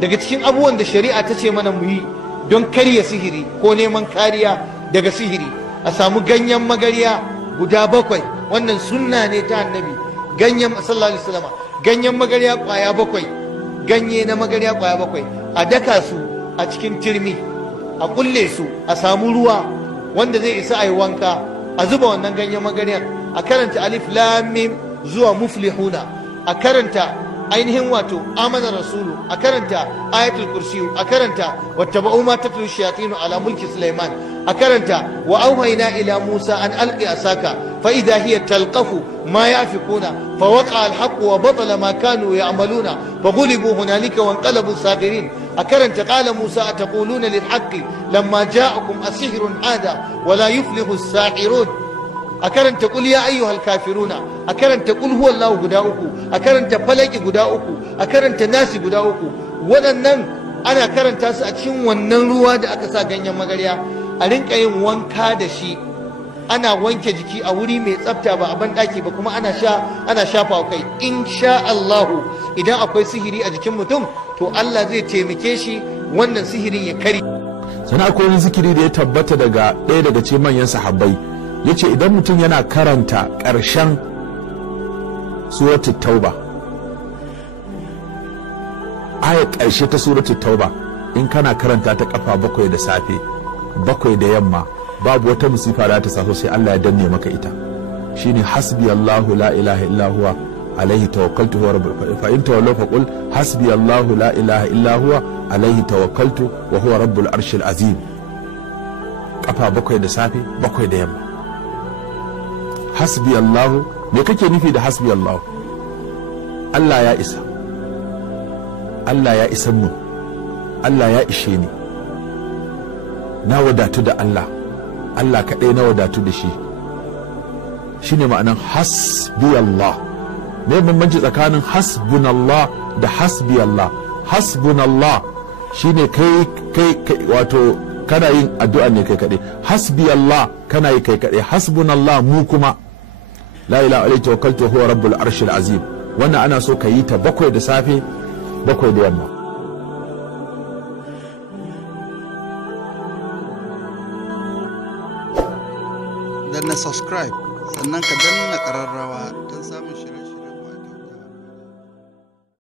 daga cikin abubuwan da shari'a ta ce mana mu yi don karya sihiri ko neman kariya daga sihiri, a samu ganyen magarya guda 7. Wannan sunna ne ta annabi. Ganyen sallallahu alaihi wasallam, ganyen magarya kwaya 7, ganye na magarya kwaya 7 a daka su a cikin turmi, a kulle su, a samu ruwa wanda zai isa a yi wanka, a zuba wannan ganyen magaryar, a karanta alif lam mim zuwa muflihuna, a karanta ainihin wato amana rasulu, a karanta ayatul kursiyu, a karanta wattaba'u ma tatlu shayatinu ala mulki sulaiman, a karanta wa auhayna ila musa an alqi asaka fa idha hiya talqafu ma yafikuna fa waqa alhaq wa batala ma kanu ya'maluna fa ghulibu hunalika wa anqalabu sagirin, a karanta qala musa ataquluna lil haqqi lamma ja'akum asihrun hada wa la yuflihu as-sahirun, a karanta qul ya ayyuhal kafiruna, a karanta qul huwallahu guda 3, a karanta falaki guda 3, a karanta nasi guda 3. waɗannan ana karanta su a cikin wannan ruwa da aka sa ganyen magarya, a rinka yin wanka da shi, ana wanke jiki a wuri mai tsafta ba a banɗaki ba, kuma ana shafa kai. Insha Allahu idan akwai sihiri a jikin mutum to Allah zai taimake shi wannan sihirin ya kare. Sannan akwai wani zikiri da ya tabbata daga ɗaya daga cikin manyan sahabbai, yace idan mutum yana karanta ƙarshen suratul tauba, ayar ƙarshe ta suratul tauba, in kana karanta ta kafa 7 da safe 7 da yamma, babu wata musifa da ta saso sai Allah ya danne maka ita. Shine hasbi Allahu la ilaha illa huwa alaihi tawakkaltu huwa rabbul fa in tawallaw faqul hasbi Allahu la ilaha illa huwa alaihi tawakkaltu wa huwa rabbul arshil azim. Kafa 7 da safe 7 da yamma. Hasbi Allahu, me kake nufi da hasbi Allahu? Allah ya isa, Allah ya isan mu, Allah ya ishe ni, na wadatu da Allah, Allah kaɗai na wadatu da shi. Shine ma'anan hasbi Allah. Me bambanci tsakanin hasbunallah da hasbi Allah? Hasbunallah shine kai wato kana yin addu'a ne kai kaɗai. Hasbi Allah kana yi kai kaɗai. Hasbunallah mu kuma la ilaha illallah tawakkaltu huwa rabbul arshil azim. Wannan ana so ka yi ta 7 da safe 7 da yamma. Dan na subscribe sannan ka danna ƙararrawa don samun